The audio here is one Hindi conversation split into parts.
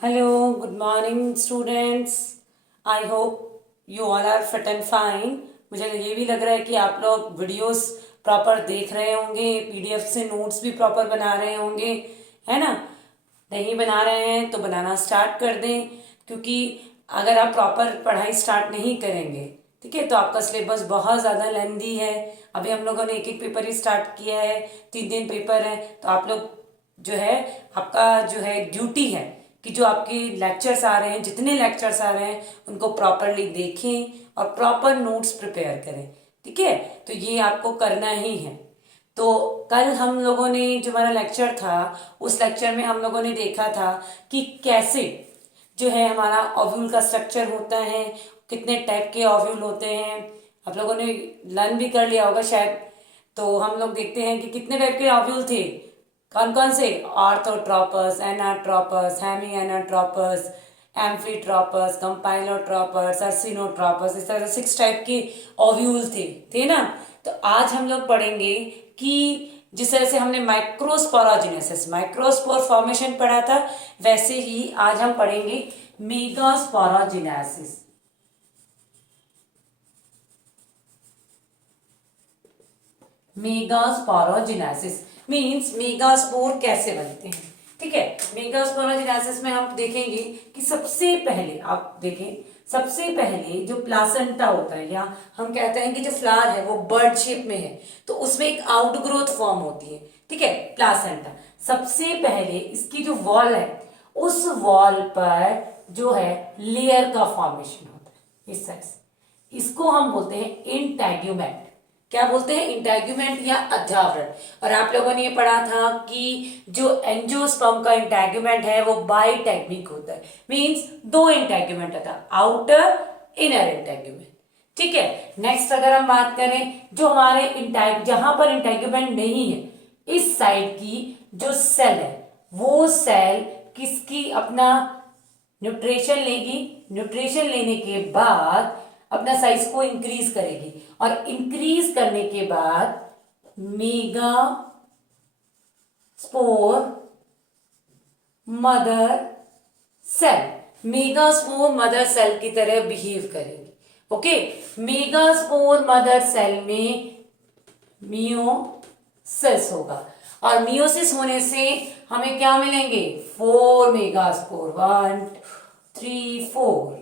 Hello, good morning students. I hope you all are fit and fine. मुझे ये भी लग रहा है कि आप लोग वीडियोस प्रॉपर देख रहे होंगे, पीडीएफ से नोट्स भी प्रॉपर बना रहे होंगे, है ना? नहीं बना रहे हैं तो बनाना स्टार्ट कर दें, क्योंकि अगर आप प्रॉपर पढ़ाई स्टार्ट नहीं करेंगे, ठीक है, तो आपका सिलेबस बहुत ज़्यादा लेंदी है। अभी हम लोगों ने एक एक पेपर ही स्टार्ट किया है, 3 दिन पेपर है, तो आप लोग जो है, आपका जो है ड्यूटी है कि जो आपके लेक्चर्स आ रहे हैं, जितने लेक्चर्स आ रहे हैं उनको प्रॉपरली देखें और प्रॉपर नोट्स प्रिपेयर करें, ठीक है। तो ये आपको करना ही है। तो कल हम लोगों ने जो हमारा लेक्चर था, उस लेक्चर में हम लोगों ने देखा था कि कैसे जो है हमारा ओव्यूल का स्ट्रक्चर होता है, कितने टाइप के ओव्यूल होते हैं, आप लोगों ने लर्न भी कर लिया होगा शायद। तो हम लोग देखते हैं कि कितने टाइप के ओव्यूल थे, कौन कौन से, ऑर्थोट्रोपस, एनाट्रोपस, हेमी एनाट्रोपस, एम्फीट्रोपस, कंपाइलोट्रोपस, अर्सिनोट्रोपस, इस तरह से 6 टाइप के ओव्यूल थे ना। तो आज हम लोग पढ़ेंगे कि जिस तरह से हमने माइक्रोस्पोरोजेनेसिस, माइक्रोस्पोर फॉर्मेशन पढ़ा था, वैसे ही आज हम पढ़ेंगे मेगास्पोरोजेनेसिस। मेगास्पोरोजेनेसिस मीन्स मेगास्पोर कैसे बनते हैं, ठीक है। मेगास्पोरोजेनेसिस में हम देखेंगे कि सबसे पहले आप देखें, सबसे पहले जो प्लासेंटा होता है, या हम कहते हैं कि जो फ्लावर है वो बर्ड शेप में है, तो उसमें एक आउटग्रोथ फॉर्म होती है, ठीक है, प्लासेंटा। सबसे पहले इसकी जो वॉल है, उस वॉल पर जो है लेयर का फॉर्मेशन होता है इस साइड से। इसको हम बोलते हैं इंटैग्यूमेंट। क्या बोलते हैं? इंटैग्यूमेंट या अध्यावरण। और आप लोगों ने ये पढ़ा था कि जो एंजियोस्पर्म का इंटैग्यूमेंट है वो बाइटैग्मिक होता है, मींस 2 इंटैग्यूमेंट होता है, आउटर इनर इंटैग्यूमेंट, ठीक है। नेक्स्ट अगर हम बात करें, जो हमारे जहां पर इंटैग्यूमेंट नहीं है, इस साइड की जो सेल है, वो सेल किसकी अपना न्यूट्रिशन लेगी, न्यूट्रिशन लेने के बाद अपना साइज को इंक्रीज करेगी, और इंक्रीज करने के बाद megaspore mother cell, megaspore mother cell की तरह बिहेव करेगी, okay. Megaspore mother cell में मियोसिस होगा, और मियोसिस होने से हमें क्या मिलेंगे? 4 मेगा स्पोर, 1 2 3 4।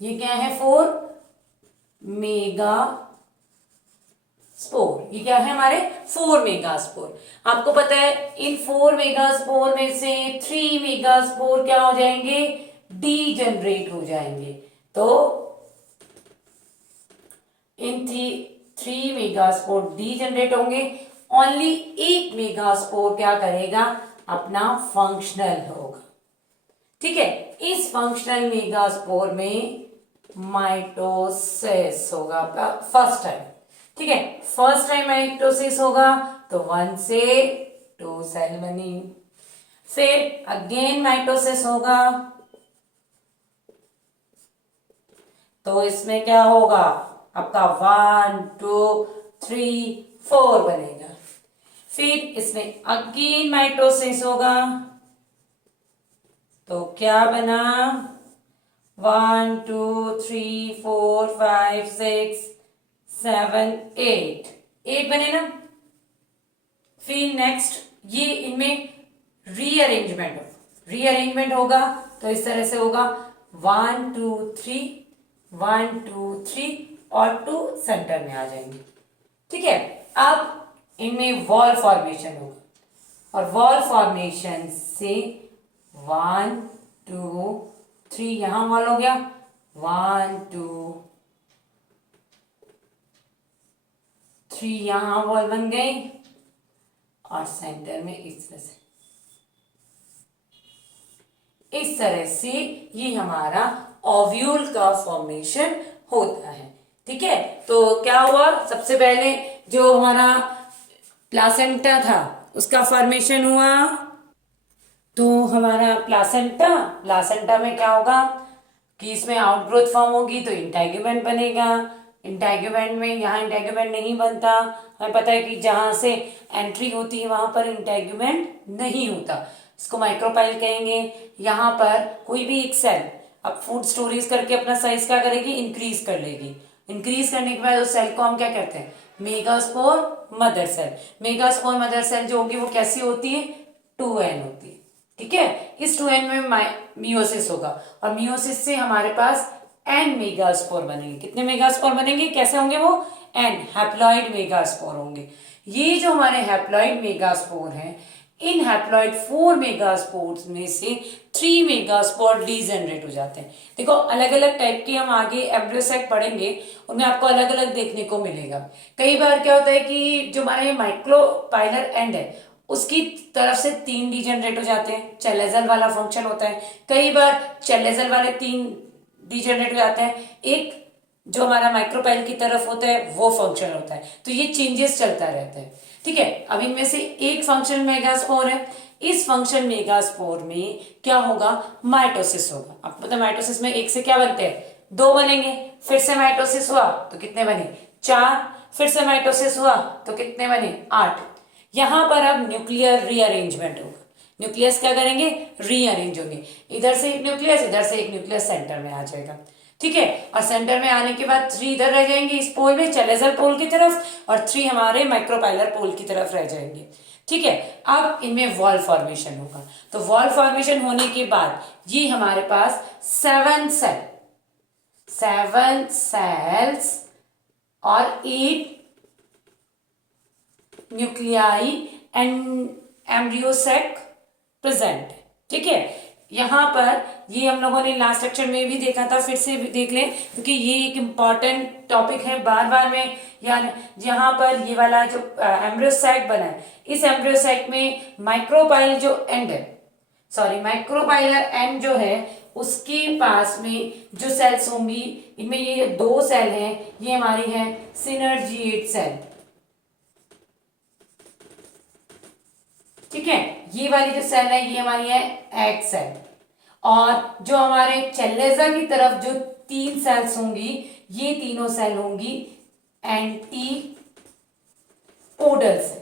ये क्या है? 4 मेगा स्पोर। ये क्या है? हमारे 4 मेगा स्पोर। आपको पता है इन 4 मेगा स्पोर में से 3 मेगा स्पोर क्या हो जाएंगे? डीजनरेट हो जाएंगे। तो इन 3 मेगा स्पोर डीजनरेट होंगे, ओनली 1 मेगा स्पोर क्या करेगा? अपना फंक्शनल होगा, ठीक है। इस फंक्शनल मेगास्पोर में माइटोसिस होगा फर्स्ट टाइम, ठीक है। फर्स्ट टाइम माइटोसिस होगा तो 1 से 2 सेल बनी, फिर अगेन माइटोसिस होगा तो इसमें क्या होगा? आपका 1 2 3 4 बनेगा। फिर इसमें अगेन माइटोसिस होगा तो क्या बना? 1 2 3 4 5 6 7 8 बने ना। फिर नेक्स्ट ये इनमें रीअरेंजमेंट होगा तो इस तरह से होगा 1 2 3 1 2 3 और 2 सेंटर में आ जाएंगे, ठीक है। अब इनमें वॉल फॉर्मेशन होगा, और वॉल फॉर्मेशन से 1 2 3 यहां वॉल हो गया, 1 2 3 यहां वॉल बन गई, और सेंटर में इस तरह से ये हमारा ओव्यूल का फॉर्मेशन होता है, ठीक है। तो क्या हुआ? सबसे पहले जो हमारा प्लासेंटा था उसका फॉर्मेशन हुआ, तो हमारा प्लासेंटा में क्या होगा कि इसमें आउटग्रोथ फॉर्म होगी तो इंटैग्यूमेंट बनेगा। इंटैग्यूमेंट में यहाँ इंटैग्यूमेंट नहीं बनता, हमें पता है कि जहाँ से एंट्री होती है वहां पर इंटैग्यूमेंट नहीं होता, इसको माइक्रोपाइल कहेंगे। यहाँ पर कोई भी एक सेल अब फूड स्टोरेज करके अपना साइज क्या करेगी, इंक्रीज कर लेगी। इंक्रीज करने के बाद उस सेल को हम क्या कहते हैं, megaspore mother cell. Megaspore mother cell जो होगी वो कैसी होती है, 2n होती है। ठीक है, इस 2n में मियोसिस होगा और मियोसिस से हमारे पास n मेगास्पोर बनेंगे। कितने मेगास्पोर बनेंगे, कैसे होंगे वो, n हैप्लॉइड मेगास्पोर होंगे। ये जो हमारे हैप्लॉइड मेगास्पोर हैं, इन हैप्लॉइड 4 मेगास्पोर्स में से 3 मेगास्पोर डीजेनरेट हो जाते हैं। देखो अलग अलग टाइप के हम आगे एम्ब्रियोसैक पढ़ेंगे, उनमें आपको अलग अलग देखने को मिलेगा। कई बार क्या होता है कि जो हमारा ये माइक्रोपाइलर एंड है उसकी तरफ से 3 डीजेनरेट हो जाते हैं, चेलेजल वाला फंक्शन होता है। कई बार चेलेजल वाले 3 डीजेनरेट हो जाते हैं, एक जो हमारा माइक्रोपाइल की तरफ होता है वो फंक्शन होता है। तो ये चेंजेस चलता रहता है। ठीक है, अब इनमें से एक फंक्शन मेगास्पोर है, इस फंक्शन मेगास्पोर में क्या होगा, माइटोसिस होगा। आपको पता है माइटोसिस में एक से क्या बनते हैं, 2 बनेंगे। फिर से माइटोसिस हुआ तो कितने बने, 4। फिर से माइटोसिस हुआ तो कितने बने, 8। यहां पर अब न्यूक्लियर रीअरेंजमेंट होगा। न्यूक्लियस क्या करेंगे, रीअरेंज होंगे। इधर से एक न्यूक्लियस, इधर से एक न्यूक्लियस सेंटर में आ जाएगा। ठीक है, और सेंटर में आने के बाद 3 इधर रह जाएंगे इस पोल में, चेलेजल पोल की तरफ, और 3 हमारे माइक्रोपाइलर पोल की तरफ रह जाएंगे। ठीक है, अब इनमें वॉल फॉर्मेशन होगा। तो वॉल फॉर्मेशन होने के बाद ये हमारे पास 7 सेल्स और 8 न्यूक्लियाई एंड एम्ब्रियोसैक प्रेजेंट है। ठीक है, यहाँ पर ये हम लोगों ने लास्ट लेक्चर में भी देखा था, फिर से भी देख लें क्योंकि ये एक इम्पॉर्टेंट टॉपिक है, बार बार में यानी यहाँ पर ये वाला जो एम्ब्रियोसैक बना है, इस एम्ब्रियोसैक में माइक्रोपाइल जो एंड है, सॉरी माइक्रोपाइलर एंड जो है उसके पास में जो सेल्स होंगी, इनमें ये 2 सेल हैं, ये हमारी है सिनर्जिएट सेल। ठीक है, ये वाली जो सेल है ये हमारी है एग सेल। और जो हमारे चेलेजा की तरफ जो 3 सेल्स होंगी, ये तीनों सेल होंगी एंटीपोडल सेल।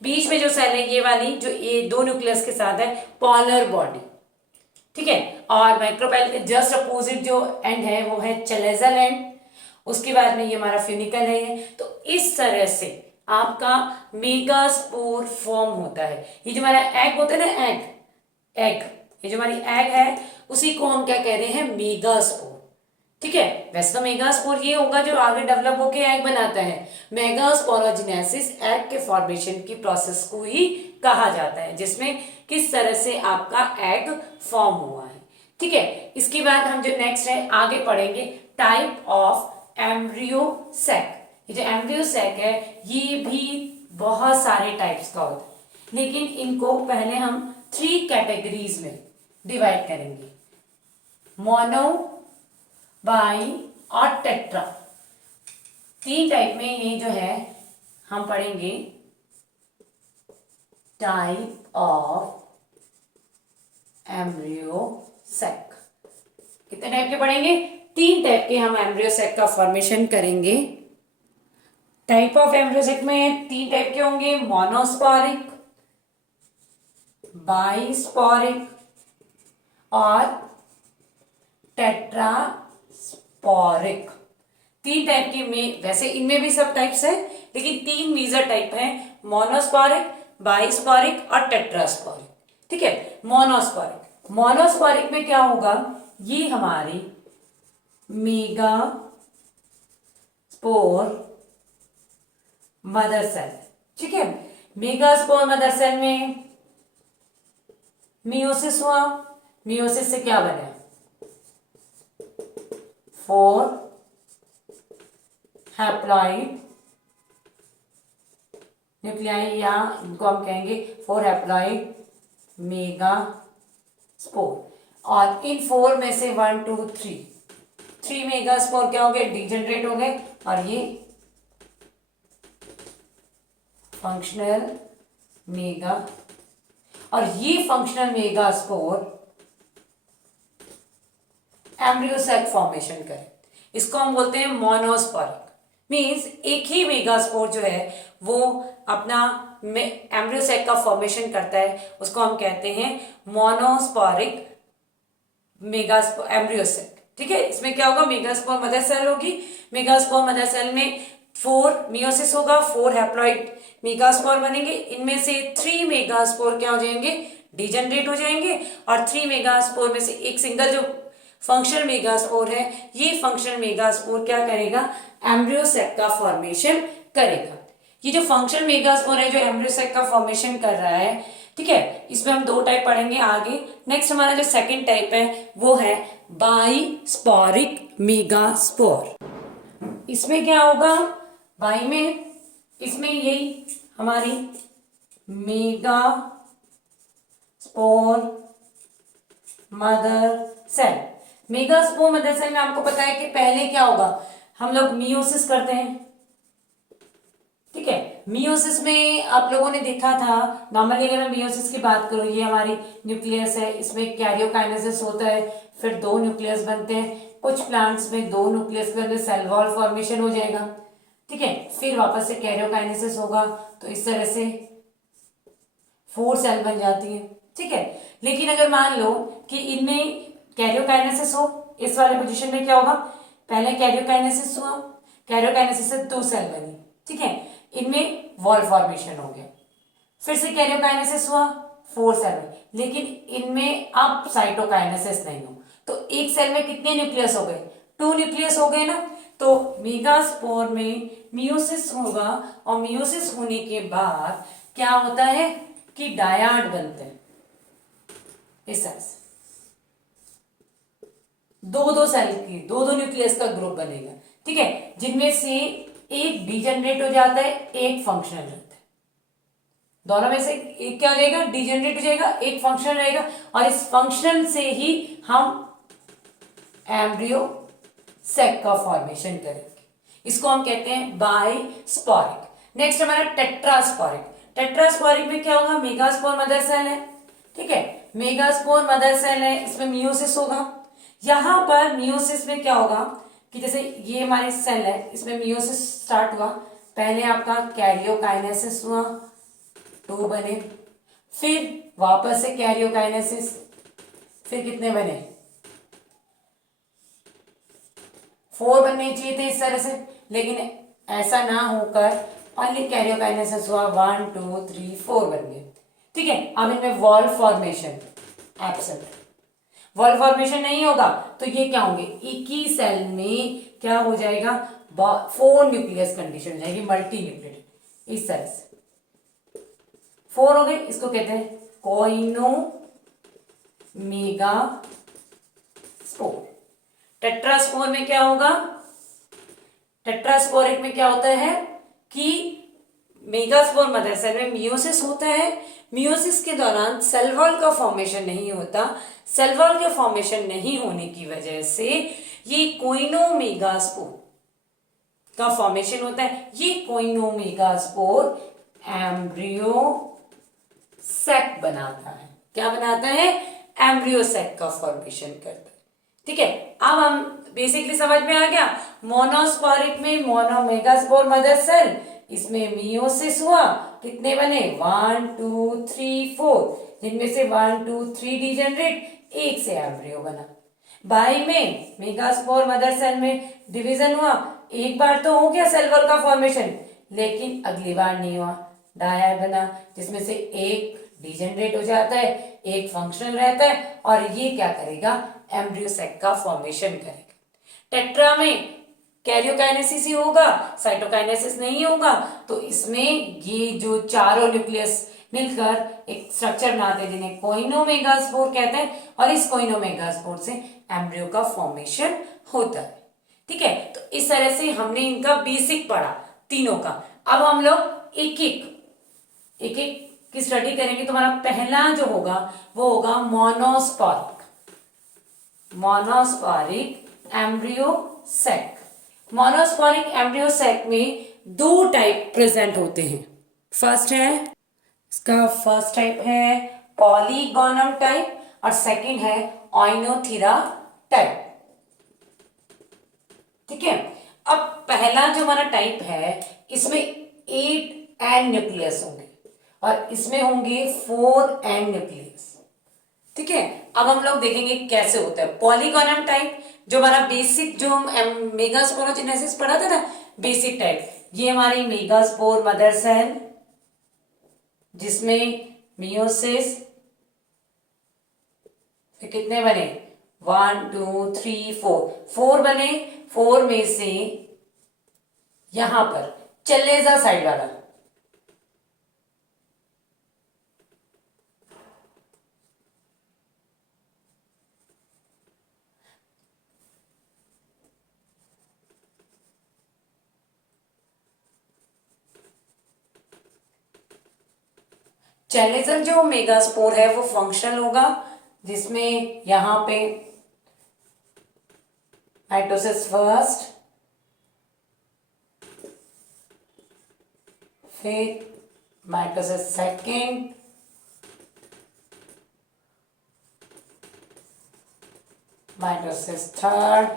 बीच में जो सेल है ये वाली जो ये 2 न्यूक्लियस के साथ है, पोलर बॉडी। ठीक है, और माइक्रोपाइल के जस्ट अपोजिट जो एंड है वो है चेलेजल एंड, उसके बाद में ये हमारा फ्यूनिकल है। तो इस तरह से आपका मेगास्पोर फॉर्म होता है। ये जो हमारा एग होता है ना, एग ये जो हमारी एग है उसी को हम क्या कह रहे हैं, मेगास्पोर। ठीक है, वैसे तो मेगास्पोर ये होगा जो आगे डेवलप होके एग बनाता है। मेगास्पोरोजेनेसिस एग के फॉर्मेशन की प्रोसेस को ही कहा जाता है, जिसमें किस तरह से आपका एग फॉर्म हुआ है। ठीक है, इसके बाद हम जो नेक्स्ट है आगे पढ़ेंगे टाइप ऑफ एम्ब्रियोसैक। ये जो एम्ब्रियोसैक है ये भी बहुत सारे टाइप्स का होता है, लेकिन इनको पहले हम 3 कैटेगरीज में डिवाइड करेंगे, मोनो, बाई और टेट्रा। 3 टाइप में ये जो है हम पढ़ेंगे टाइप ऑफ एम्ब्रियोसैक। कितने टाइप के पढ़ेंगे, 3 टाइप के हम एम्ब्रियोसैक का फॉर्मेशन करेंगे। टाइप ऑफ एम्ब्रियोसैक में 3 टाइप के होंगे, मोनोस्पोरिक, बाइस्पोरिक और टेट्रास्पोरिक। 3 टाइप के में, वैसे इनमें भी सब टाइप्स है लेकिन 3 मेजर टाइप है, मोनोस्पोरिक, बाइस्पोरिक और टेट्रास्पोरिक। ठीक है, मोनोस्पोरिक में क्या होगा, ये हमारी मेगास्पोर मदर सेल। ठीक है, मेगास्पोर मदर सेल में मियोसिस हुआ, मियोसिस से क्या बने, 4 हैप्लॉइड न्यूक्लियाई, या इनको हम कहेंगे 4 हैप्लॉइड मेगास्पोर। और इन 4 में से 1 2 3 मेगास्पोर क्या हो गए, डिजेनरेट हो गए, और ये फंक्शनल मेगा, और ये फंक्शनल मेगास्पोर एम्ब्रियोसैक फॉर्मेशन करे। इसको हम बोलते हैं मोनोस्पोरिक। मींस एक ही मेगास्पोर जो है वो अपना एम्ब्रियो सैक का फॉर्मेशन करता है उसको हम कहते हैं मोनोस्पोरिक मेगास्पोर एम्ब्रियो सैक। ठीक है, इसमें क्या होगा, मेगास्पोर मदर सेल होगी, मेगास्पोर मदर सेल में 4 मियोसिस होगा, 4 हैप्लॉइड मेगास्पोर बनेंगे, इनमें से 3 मेगास्पोर क्या हो जाएंगे, डिजनरेट हो जाएंगे, और 3 मेगास्पोर में से एक सिंगल जो फंक्शनल मेगास्पोर है, ये फंक्शनल मेगास्पोर क्या करेगा, एम्ब्रियो सैक का फॉर्मेशन करेगा। ये जो फंक्शनल मेगास्पोर है जो एम्ब्रियो सैक का फॉर्मेशन कर रहा है, ठीक है, इसमें हम 2 टाइप पढ़ेंगे आगे। नेक्स्ट हमारा जो सेकंड टाइप है वो है बाइस्पोरिक मेगास्पोर। इसमें क्या होगा, बाई में इसमें यही हमारी megaspore mother cell, megaspore mother cell में आपको पता है कि पहले क्या होगा, हम लोग मियोसिस करते हैं। ठीक है, मियोसिस में आप लोगों ने देखा था, नॉर्मली अगर मैं मियोसिस की बात करूं, ये हमारी न्यूक्लियस है, इसमें कैरियोकाइनेसिस होता है, फिर 2 न्यूक्लियस बनते हैं, कुछ प्लांट्स में 2 न्यूक्लियस के अंदर सेल वॉल फॉर्मेशन हो जाएगा। ठीक है, फिर वापस से कैरियोकाइनेसिस होगा, तो इस तरह से 4 सेल बन जाती है। ठीक है, लेकिन अगर मान लो कि इनमें कैरियोकाइनेसिस हो, इस वाले पोजीशन में क्या होगा, पहले कैरियोकाइनेसिस हुआ, कैरियोकाइनेसिस से 2 सेल बनी, ठीक है, इनमें वॉल फॉर्मेशन हो गया, फिर से कैरियोकाइनेसिस हुआ, 4 सेल बनी, लेकिन इनमें अब साइटोकाइनेसिस नहीं हो, तो एक सेल में कितने न्यूक्लियस हो गए, 2 न्यूक्लियस हो गए ना। तो मेगास्पोर में मियोसिस होगा, और मियोसिस होने के बाद क्या होता है कि डायाड बनते हैं, इस तरह से 2-2 सेल की 2-2 न्यूक्लियस का ग्रुप बनेगा। ठीक है, जिनमें से एक डीजनरेट हो जाता है, एक फंक्शनल रहता है, दोनों में से एक क्या हो जाएगा, डीजनरेट हो जाएगा, एक फंक्शनल रहेगा, और इस फंक्शनल से ही हम एम्ब्रियो सैक का फॉर्मेशन करेंगे, इसको हम कहते हैं बाइस्पोरिक। नेक्स्ट हमारा टेट्रास्पोरिक। टेट्रास्पोरिक में क्या होगा, मेगास्पोर मदर सेल है, ठीक है, मेगास्पोर मदर सेल है, इसमें मियोसिस होगा। यहां पर मियोसिस में क्या होगा कि जैसे ये हमारी सेल है, इसमें मियोसिस स्टार्ट हुआ, पहले आपका कैरियोकाइनेसिस हुआ, 2 बने, फिर वापस से कैरियोकाइनेसिस, फिर कितने बने, 4 बनने चाहिए थे इस तरह से, लेकिन ऐसा ना होकर ओनली कैरियोकाइनेसिस हुआ, 1 2 3 4 बन गए। ठीक है, अब इनमें wall formation absent, wall formation नहीं होगा, तो ये क्या होंगे, एक ही सेल में क्या हो जाएगा, 4 न्यूक्लियस कंडीशन हो जाएगी, मल्टी न्यूक्लियस, इस तरह से 4 हो गए, इसको कहते हैं कोइनो मेगा स्पोर। टेट्रास्पोर में क्या होगा, टेट्रास्पोरिक में क्या होता है कि मेगास्पोर मदर सेल में मियोसिस होता है, मियोसिस के दौरान सेल वॉल का फॉर्मेशन नहीं होता, सेल वॉल के फॉर्मेशन नहीं होने की वजह से ये कोइनोमेगास्पोर का फॉर्मेशन होता है। ये कोइनोमेगास्पोर एम्ब्रियो सैक बनाता है, क्या बनाता है, एम्ब्रियो सैक का फॉर्मेशन करता है। ठीक है, अब हम बेसिकली समझ में आ गया, मोनोस्पोरिक में मोनोमेगास्पोर मदर सेल, इसमें मियोसिस हुआ, कितने बने, 1 2 3 4, जिनमें से 1 2 3 डिजनरेट, एक से एम्ब्रियो बना। बाई में मेगास्पोर मदर सेल में डिवीजन हुआ, एक बार तो हो गया सेल वॉल का फॉर्मेशन, लेकिन अगली बार नहीं हुआ, डायड बना, जिसमें से एक डिजनरेट हो जाता है, एक फंक्शनल रहता है, और ये क्या करेगा, एम्ब्रियो सैक का फॉर्मेशन करेगा। टेट्रा में कैरियोकाइनेसिस ही होगा, साइटोकाइनेसिस नहीं होगा, तो इसमें ये जो चारों न्यूक्लियस मिलकर एक स्ट्रक्चर बनाते हैं जिन्हें कोइनोमेगास्पोर कहते हैं, और इस कोइनोमेगास्पोर से एम्ब्रियो का फॉर्मेशन होता है। ठीक है, तो इस तरह से हमने इनका बेसिक पढ़ा तीनों का। अब हम लोग एक एक की स्टडी करेंगे। तुम्हारा पहला जो होगा वो होगा monosporic embryo sac. Monosporic embryo sac में 2 टाइप प्रेजेंट होते हैं। फर्स्ट टाइप है पॉलीगोनम टाइप, और सेकंड है ओइनोथिरा टाइप। ठीक है, अब पहला जो हमारा टाइप है, इसमें 8 एन न्यूक्लियस होंगे, और इसमें होंगे 4 एंड न्यूक्लियस। ठीक है, अब हम लोग देखेंगे कैसे होता है पॉलीगोनम टाइप, जो हमारा बेसिक जो मेगास्पोरोजेनेसिस पढ़ा था ना, बेसिक टाइप, ये हमारी मेगास्पोर मदर सेल जिसमें मियोसिस कितने बने, 1 2 3 4, 4 बने। 4 में से यहां पर चलेजा साइड वाला, चैलेजन जो मेगास्पोर है वो फंक्शनल होगा, जिसमें यहां पे माइटोसिस फर्स्ट, फिर mitosis second, mitosis third,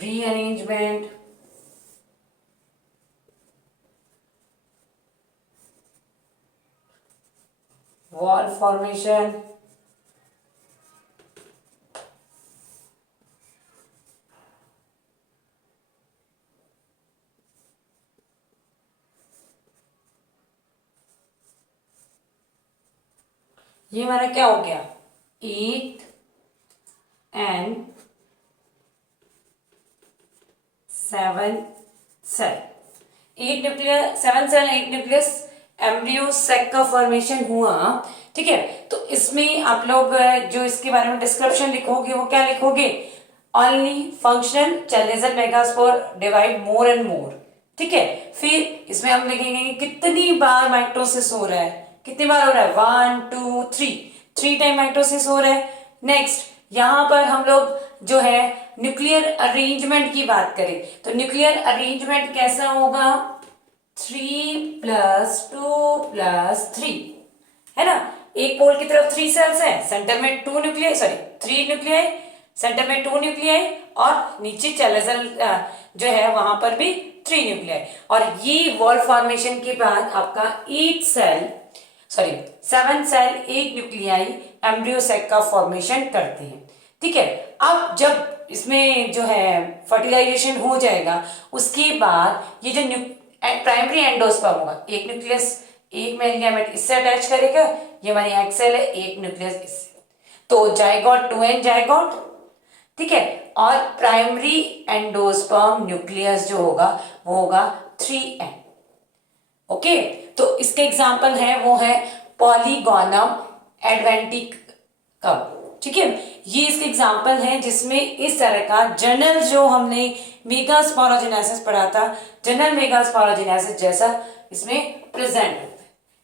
rearrangement, wall formation, ये हमारा क्या हो गया, 8 and 7 cell, 8 nuclear 7 cell 8 nucleus embryo sac का फॉर्मेशन हुआ। ठीक है, तो इसमें आप लोग जो इसके बारे में डिस्क्रिप्शन लिखोगे वो क्या लिखोगे, only functional chalazal megaspore divide more and more. ठीक है, फिर इसमें हम लिखेंगे कि कितनी बार माइटोसिस हो रहा है, कितनी बार हो रहा है, 1 2 3, 3 टाइम माइटोसिस हो रहा है। नेक्स्ट यहां पर हम लोग जो है न्यूक्लियर अरेंजमेंट की बात करें तो न्यूक्लियर अरेंजमेंट कैसा होगा, 3+2+3, है ना। एक पोल की तरफ 3 सेल्स है, सेंटर में 2 न्यूक्लियाई, सॉरी 3 न्यूक्लियाई, सेंटर में 2 न्यूक्लियाई, और नीचे चैलेजन जो है वहां पर भी 3 न्यूक्लियाई। और ये वॉल फॉर्मेशन के बाद आपका 8 cell, sorry 7 cell 8 nuclei embryo sac का फॉर्मेशन करते हैं। ठीक है, अब जब इसमें जो है फर्टिलाइजेशन हो जाएगा उसके बाद ये जो प्राइमरी एंडोस्पर्म होगा, एक न्यूक्लियस एक मेल गैमेट इससे अटैच करेगा, ये हमारी एग सेल है, एक न्यूक्लियस इससे, तो जाइगोट 2n जाइगोट। ठीक है, और प्राइमरी एंडोस्पर्म न्यूक्लियस जो होगा वो होगा 3n। ओके, तो इसके एग्जाम्पल है वो है पॉलीगोनम एडवेंटिक कप। ठीक है, ये इसके एग्जाम्पल है जिसमें इस तरह का जनरल जो हमने मेगास्पोरोजेनेसिस पढ़ा था, जनरल मेगास्पोरोजेनेसिस जैसा इसमें प्रेजेंट होता है।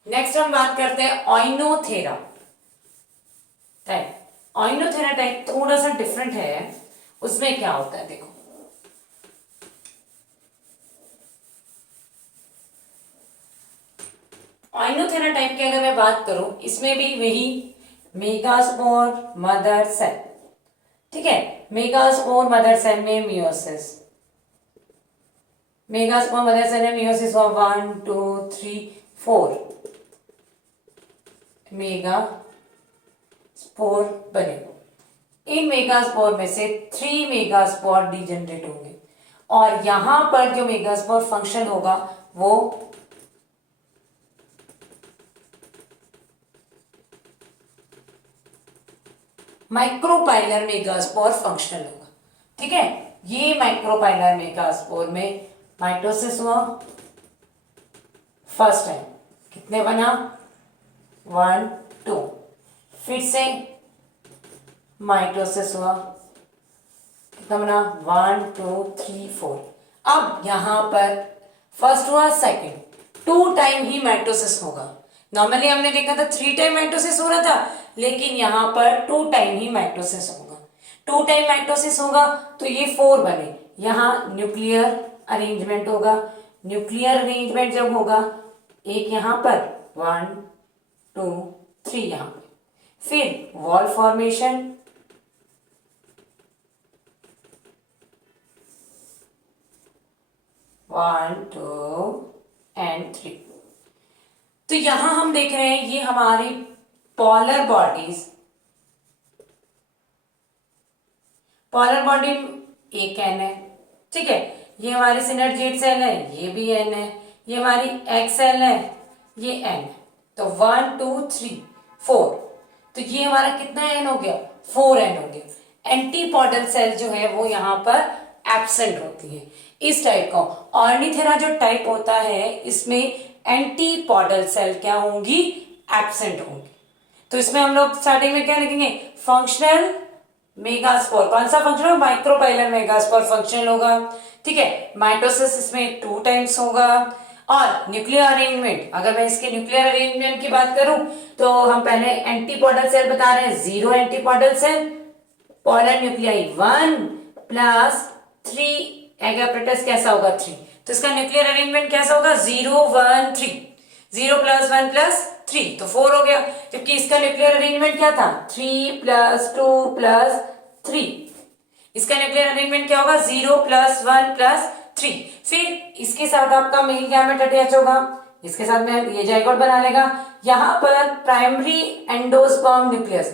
नेक्स्ट हम बात करते हैं ऑइनोथेरा टाइप। ऑइनोथेरा टाइप थोड़ा सा डिफरेंट है, उसमें क्या होता है देखो, ऑइनोथेरा टाइप की अगर मैं बात करूं इसमें भी वही मेगास्पोर मदर सेल। ठीक है, मेगास्पोर मदर सेल में मियोसिस, मेगास्पोर मदर सेल में मियोसिस हुआ 1 2 3 4 मेगा स्पोर बने। इन मेगास्पोर में से 3 मेगास्पोर डिजेनरेट होंगे, और यहां पर जो मेगास्पोर फंक्शन होगा वो माइक्रोपाइलर मेगास्पोर फंक्शनल होगा। ठीक है, ये माइक्रोपाइलर मेगास्पोर में माइटोसिस हुआ फर्स्ट टाइम, कितने बना 1 2, फिर से माइटोसिस हुआ, कितना बना 1 2 3 4। अब यहां पर फर्स्ट हुआ सेकंड, 2 टाइम ही माइटोसिस होगा। नॉर्मली हमने देखा था 3 टाइम माइटोसिस हो रहा था, लेकिन यहां पर 2 टाइम ही माइटोसिस होगा। 2 टाइम माइटोसिस होगा तो ये 4 बने, यहां न्यूक्लियर अरेंजमेंट होगा। न्यूक्लियर अरेंजमेंट जब होगा, एक यहां पर 1 2 3 यहां पे, फिर वॉल फॉर्मेशन, 1 2 एंड 3। तो यहां हम देख रहे हैं ये हमारी पोलर बॉडीज, पोलर बॉडी एक एन है, ठीक है। ये हमारी सिनर्जिड सेल है, ये भी एन है। ये हमारी एक्स सेल है, ये एन है। तो 1 2 3 4, तो ये हमारा कितना एन हो गया, 4 एन हो गया। एंटीपोडल सेल जो है वो यहाँ पर एब्सेंट होती है इस टाइप का। ऑर्निथेरा जो टाइप होता है इसमें एंटीपोडल सेल क्या होंगी, एब्सेंट होंगी। तो इसमें हम लोग स्टार्टिंग में क्या लिखेंगे, फंक्शनल मेगास्पोर। कौन सा फंक्शनल, माइक्रोपाइलर मेगास्पोर फंक्शनल होगा, ठीक है। माइटोसिस इसमें 2 टाइम्स होगा। और न्यूक्लियर अरेंजमेंट, अगर मैं इसके न्यूक्लियर अरेंजमेंट की बात करूं तो हम पहले एंटीपोडल सेल बता रहे हैं, 0 antipodal cell, polar nuclei 1 plus 3 egg apparatus कैसा होगा 3। तो इसका न्यूक्लियर अरेंजमेंट कैसा होगा, 0 1 3, 0 प्लस 1 प्लस 3, तो 4 हो गया। जबकि इसका न्यूक्लियर अरेंजमेंट क्या था, 3 प्लस 2 प्लस 3। इसका न्यूक्लियर अरेंजमेंट क्या होगा, 0 प्लस 1 प्लस 3। फिर इसके साथ आपका मेल गैमेट अटैच होगा, इसके साथ में ये जाइगोट बना लेगा। यहां पर primary endosperm nucleus,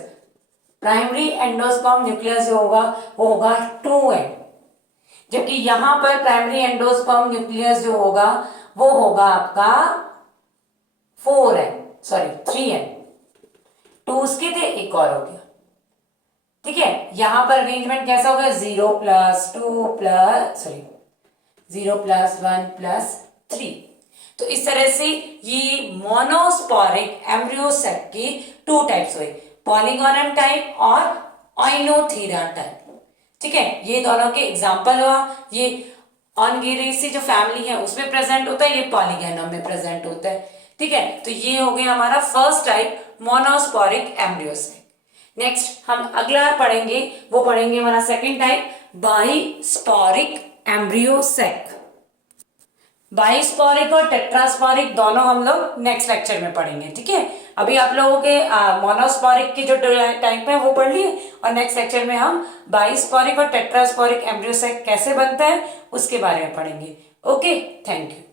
primary endosperm nucleus जो होगा वो होगा 2n। जबकि यहां पर प्राइमरी एंडोस्पर्म न्यूक्लियस जो होगा वो होगा आपका 4n, सॉरी 3n। 2 उसके थे, एक और हो गया, ठीक है। यहां पर अरेंजमेंट कैसा होगा, 0 plus 2 plus, sorry 0 plus 1 plus 3। तो इस तरह से ये मोनोस्पोरिक एम्ब्रियो सेक की 2 टाइप्स हुए, पॉलीगोनल टाइप और ओइनोथेरा टाइप, ठीक है। ये दोनों के एग्जाम्पल हुआ। ये ऑनगेरेसी जो फैमिली है उसमें प्रेजेंट होता है, ये पॉलीगेनम में प्रेजेंट होता है, ठीक है। तो ये हो गया हमारा first type monosporic embryo sac. Next हम अगला पढ़ेंगे, वो पढ़ेंगे हमारा सेकंड टाइप बाइस्पोरिक एम्ब्रियो सेक। बाइस्पोरिक और टेट्रास्पोरिक दोनों हम लोग नेक्स्ट लेक्चर में पढ़ेंगे, ठीक है। अभी आप लोगों के मोनोस्पोरिक के जो टाइप है वो पढ़ लिए, और नेक्स्ट लेक्चर में हम बाइस्पोरिक और टेट्रास्पोरिक एम्ब्रियो सेक कैसे बनता है उसके बारे में पढ़ेंगे। Okay, thank you.